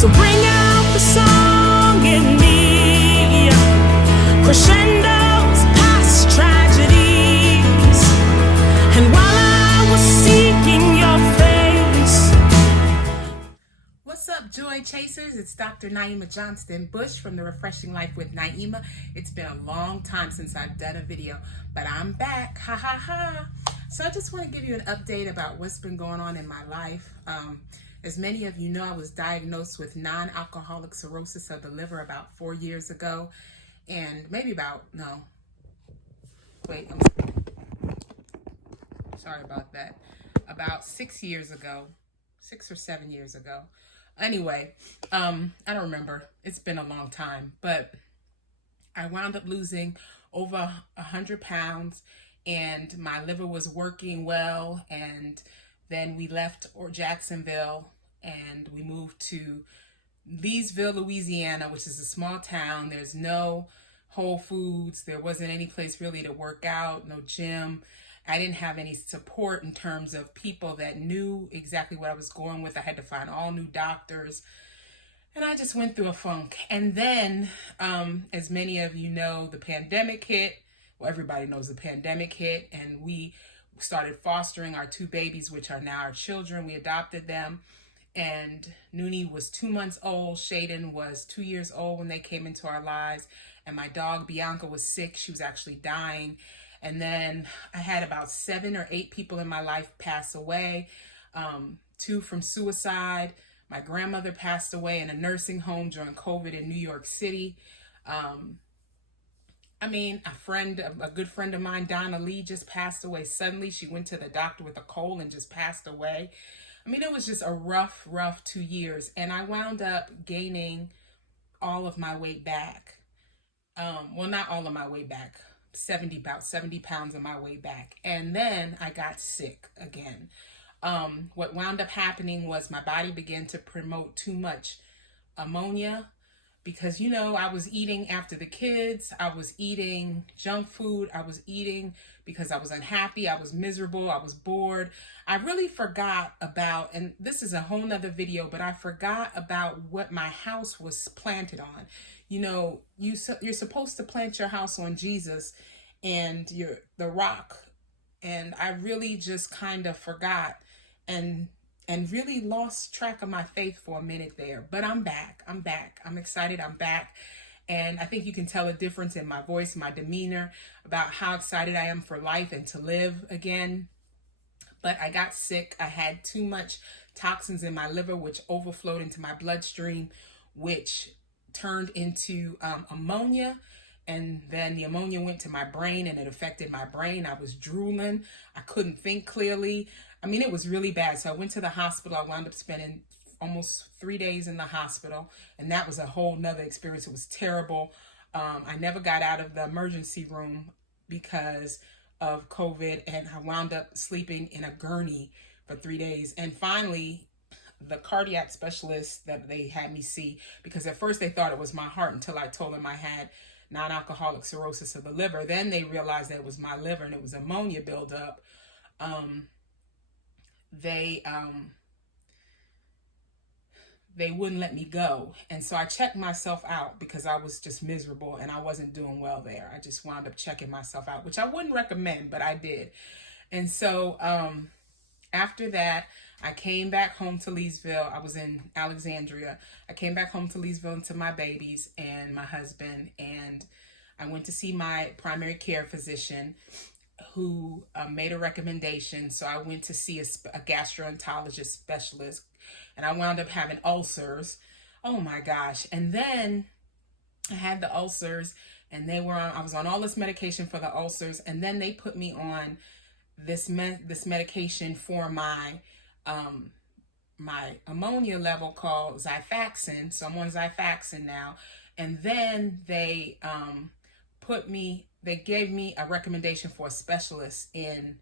So bring out the song in me, crescendos past tragedies, and while I was seeking your face. What's up, Joy Chasers? It's Dr. Naima Johnston-Bush from The Refreshing Life with Naima. It's been a long time since I've done a video, but I'm back. Ha ha ha. So I just want to give you an update about what's been going on in my life. As many of you know, I was diagnosed with non-alcoholic cirrhosis of the liver about 4 years ago, and maybe sorry about that, about 6 years ago, 6 or 7 years ago. Anyway, I don't remember. It's been a long time, but I wound up losing over 100 pounds, and my liver was working well, and then we left Jacksonville and we moved to Leesville, Louisiana, which is a small town. There's no Whole Foods. There wasn't any place really to work out, no gym. I didn't have any support in terms of people that knew exactly what I was going with. I had to find all new doctors. And I just went through a funk. And then, as many of you know, the pandemic hit. Well, everybody knows the pandemic hit. And we started fostering our 2 babies, which are now our children. We adopted them. And Noonie was 2 months old. Shaden was 2 years old when they came into our lives. And my dog, Bianca, was sick. She was actually dying. And then I had about 7 or 8 people in my life pass away. 2 from suicide. My grandmother passed away in a nursing home during COVID in New York City. A good friend of mine, Donna Lee, just passed away suddenly. She went to the doctor with a cold and just passed away. It was just a rough 2 years. And I wound up gaining all of my weight back. Not all of my weight back. About 70 pounds of my way back. And then I got sick again. What wound up happening was my body began to promote too much ammonia because, I was eating after the kids. I was eating junk food. I was eating because I was unhappy. I was miserable. I was bored. I really forgot about, and this is a whole nother video, but I forgot about what my house was planted on. You're supposed to plant your house on Jesus and the rock. And I really just kind of forgot and really lost track of my faith for a minute there. But I'm back. I'm excited. I'm back. And I think you can tell a difference in my voice, my demeanor, about how excited I am for life and to live again. But I got sick. I had too much toxins in my liver, which overflowed into my bloodstream, which turned into ammonia. And then the ammonia went to my brain and it affected my brain. I was drooling. I couldn't think clearly. It was really bad. So I went to the hospital. I wound up spending almost 3 days in the hospital. And that was a whole nother experience. It was terrible. I never got out of the emergency room because of COVID. And I wound up sleeping in a gurney for 3 days. And finally, the cardiac specialist that they had me see, because at first they thought it was my heart until I told them I had non-alcoholic cirrhosis of the liver. Then they realized that it was my liver and it was ammonia buildup. They wouldn't let me go. And so I checked myself out because I was just miserable and I wasn't doing well there. I just wound up checking myself out, which I wouldn't recommend, but I did. And so after that, I came back home to Leesville. I was in Alexandria. I came back home to Leesville and to my babies and my husband. And I went to see my primary care physician who made a recommendation. So I went to see a gastroenterologist specialist. And I wound up having ulcers. Oh my gosh. And then I had the ulcers and I was on all this medication for the ulcers. And then they put me on this medication for my ammonia level called Xifaxan. So I'm on Xifaxan now. And then they gave me a recommendation for a specialist in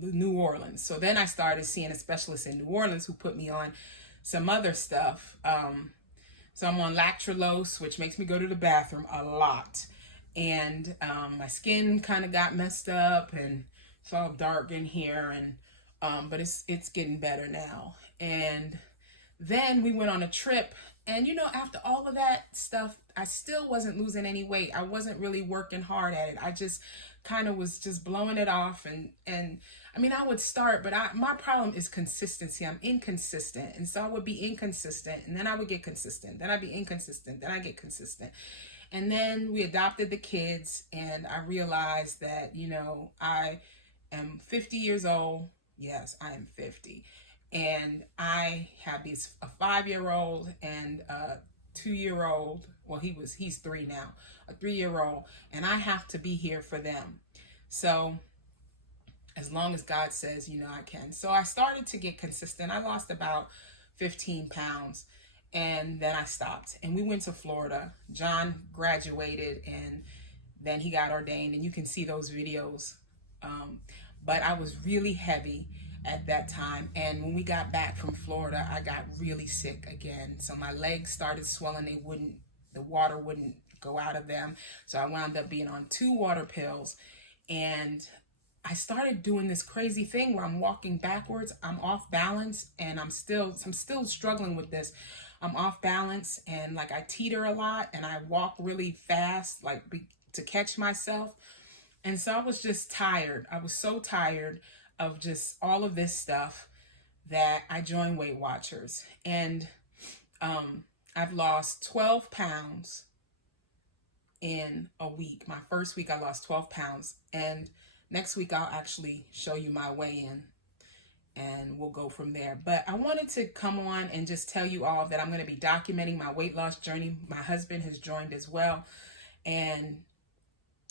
New Orleans. So then I started seeing a specialist in New Orleans who put me on some other stuff. So I'm on lactulose, which makes me go to the bathroom a lot. And my skin kind of got messed up and it's all dark in here and But it's getting better now. And then we went on a trip, and after all of that stuff, I still wasn't losing any weight. I wasn't really working hard at it. I just kind of was just blowing it off, and I mean, I would start, but my problem is consistency. I'm inconsistent, and so I would be inconsistent, and then I would get consistent. Then I'd be inconsistent. Then I get consistent. And then we adopted the kids, and I realized that, I am 50 years old. Yes, I am 50. And I have a 5-year-old and a 2-year-old. Well, he's 3 now, a 3-year-old, and I have to be here for them. So as long as God says, I can. So I started to get consistent. I lost about 15 pounds, and then I stopped. And we went to Florida. John graduated, and then he got ordained, and you can see those videos. But I was really heavy at that time, and when we got back from Florida, I got really sick again. So my legs started swelling. The water wouldn't go out of them. So I wound up being on 2 water pills, and I started doing this crazy thing where I'm walking backwards. I'm off balance, and I'm still struggling with this. I'm off balance, and like I teeter a lot, and I walk really fast, like to catch myself. And so I was just tired. I was so tired of just all of this stuff that I joined Weight Watchers. And I've lost 12 pounds in a week. My first week, I lost 12 pounds. And next week, I'll actually show you my weigh-in, and we'll go from there. But I wanted to come on and just tell you all that I'm going to be documenting my weight loss journey. My husband has joined as well, and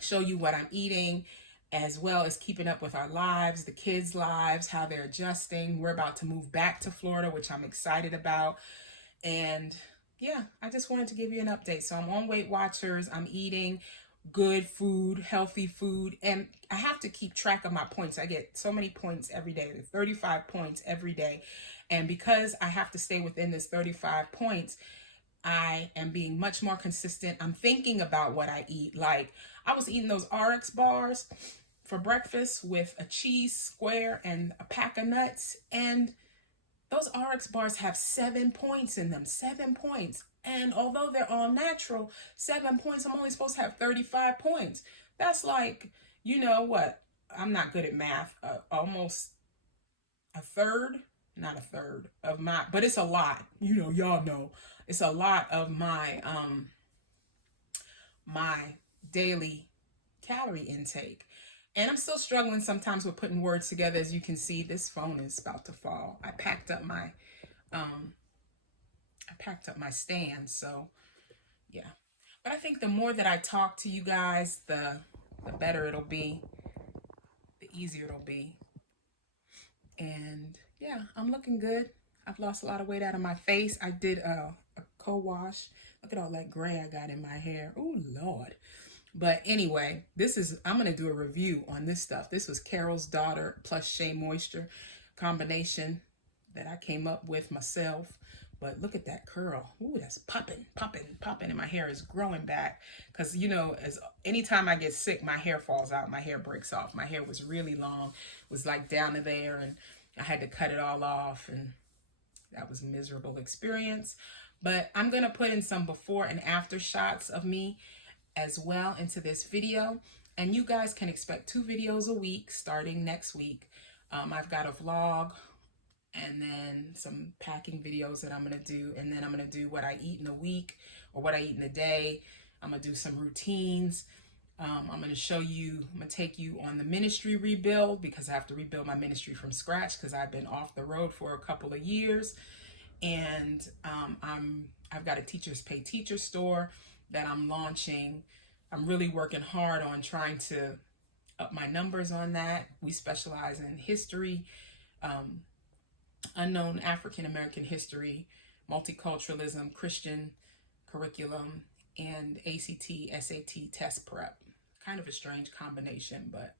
show you what I'm eating, as well as keeping up with our lives, the kids' lives, how they're adjusting. We're about to move back to Florida, which I'm excited about. And yeah, I just wanted to give you an update. So I'm on Weight Watchers. I'm eating good food, healthy food, and I have to keep track of my points. I get so many points every day, 35 points every day. And because I have to stay within this 35 points, I am being much more consistent. I'm thinking about what I eat. Like, I was eating those RX bars for breakfast with a cheese square and a pack of nuts, and those RX bars have 7 points in them, 7 points. And although they're all natural, 7 points, I'm only supposed to have 35 points. That's like, what? I'm not good at math. Almost a third, not a third of my, but it's a lot. Y'all know. It's a lot of my my daily calorie intake. And I'm still struggling sometimes with putting words together. As you can see, this phone is about to fall. I packed up my stand, so yeah. But I think the more that I talk to you guys, the better it'll be, the easier it'll be. And yeah, I'm looking good. I've lost a lot of weight out of my face. I did a co-wash. Look at all that gray I got in my hair. Oh, Lord. But anyway, I'm going to do a review on this stuff. This was Carol's Daughter plus Shea Moisture combination that I came up with myself. But look at that curl. Ooh, that's popping, popping, popping. And my hair is growing back. Because, anytime I get sick, my hair falls out. My hair breaks off. My hair was really long. It was like down to there. And I had to cut it all off. And that was a miserable experience. But I'm going to put in some before and after shots of me as well into this video. And you guys can expect 2 videos a week starting next week. I've got a vlog and then some packing videos that I'm going to do. And then I'm going to do what I eat in a week or what I eat in a day. I'm going to do some routines. I'm going to show you, I'm going to take you on the ministry rebuild, because I have to rebuild my ministry from scratch because I've been off the road for a couple of years. And I've got a Teachers Pay Teacher store that I'm launching. I'm really working hard on trying to up my numbers on that. We specialize in history, unknown African American history, multiculturalism, Christian curriculum, and ACT, SAT test prep. Kind of a strange combination, but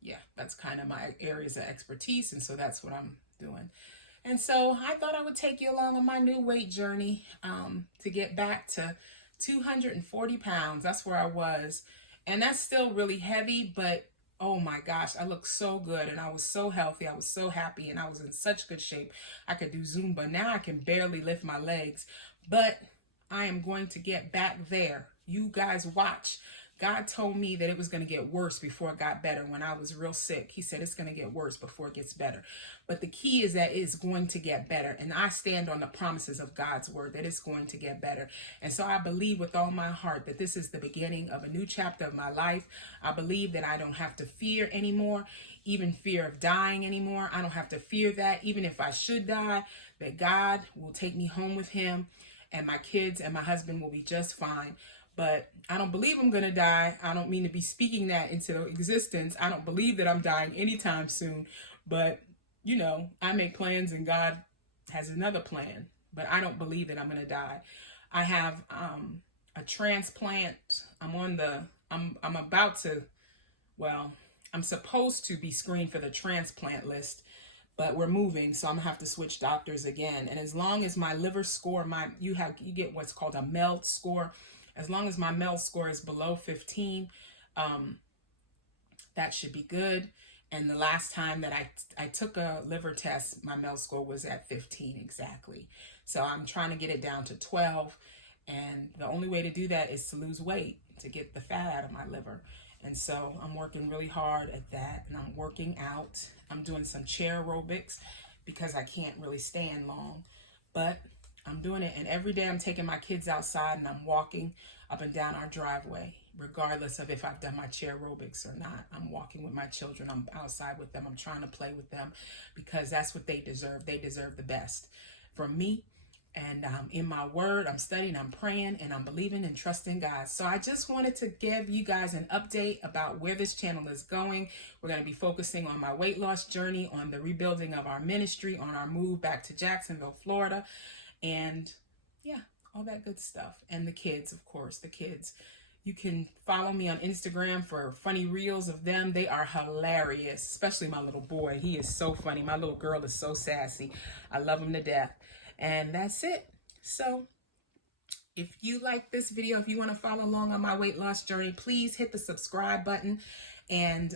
yeah, that's kind of my areas of expertise, and so that's what I'm doing. And so I thought I would take you along on my new weight journey to get back to 240 pounds. That's where I was. And that's still really heavy, but oh my gosh, I looked so good and I was so healthy. I was so happy and I was in such good shape. I could do Zumba. Now I can barely lift my legs, but I am going to get back there. You guys watch. God told me that it was going to get worse before it got better. When I was real sick, he said it's going to get worse before it gets better. But the key is that it's going to get better. And I stand on the promises of God's word that it's going to get better. And so I believe with all my heart that this is the beginning of a new chapter of my life. I believe that I don't have to fear anymore, even fear of dying anymore. I don't have to fear that. Even if I should die, that God will take me home with him and my kids and my husband will be just fine. But I don't believe I'm going to die. I don't mean to be speaking that into existence. I don't believe that I'm dying anytime soon. But, you know, I make plans and God has another plan. But I don't believe that I'm going to die. I have a transplant. I'm about to, well, I'm supposed to be screened for the transplant list. But we're moving, so I'm gonna have to switch doctors again. And as long as my liver score, you get what's called a MELD score. As long as my MELD score is below 15, that should be good. And the last time that I took a liver test, my MELD score was at 15 exactly. So I'm trying to get it down to 12. And the only way to do that is to lose weight, to get the fat out of my liver. And so I'm working really hard at that, and I'm working out. I'm doing some chair aerobics because I can't really stand long, but I'm doing it. And every day I'm taking my kids outside and I'm walking up and down our driveway, regardless of if I've done my chair aerobics or not. I'm walking with my children. I'm outside with them. I'm trying to play with them because that's what they deserve. They deserve the best from me. And in my word, I'm studying, I'm praying, and I'm believing and trusting God. So I just wanted to give you guys an update about where this channel is going. We're going to be focusing on my weight loss journey, on the rebuilding of our ministry, on our move back to Jacksonville, Florida, and yeah, all that good stuff. And the kids, of course, the kids. You can follow me on Instagram for funny reels of them. They are hilarious, especially my little boy. He is so funny. My little girl is so sassy. I love him to death. And that's it. So if you like this video, if you want to follow along on my weight loss journey, please hit the subscribe button and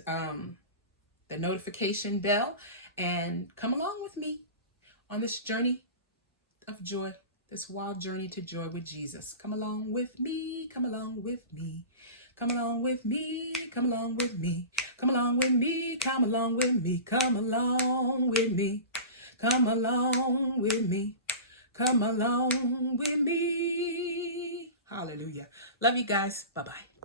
the notification bell and come along with me on this journey of joy, this wild journey to joy with Jesus. Come along with me, come along with me, come along with me, come along with me, come along with me, come along with me, come along with me, come along with me. Come along with me. Hallelujah. Love you guys. Bye-bye.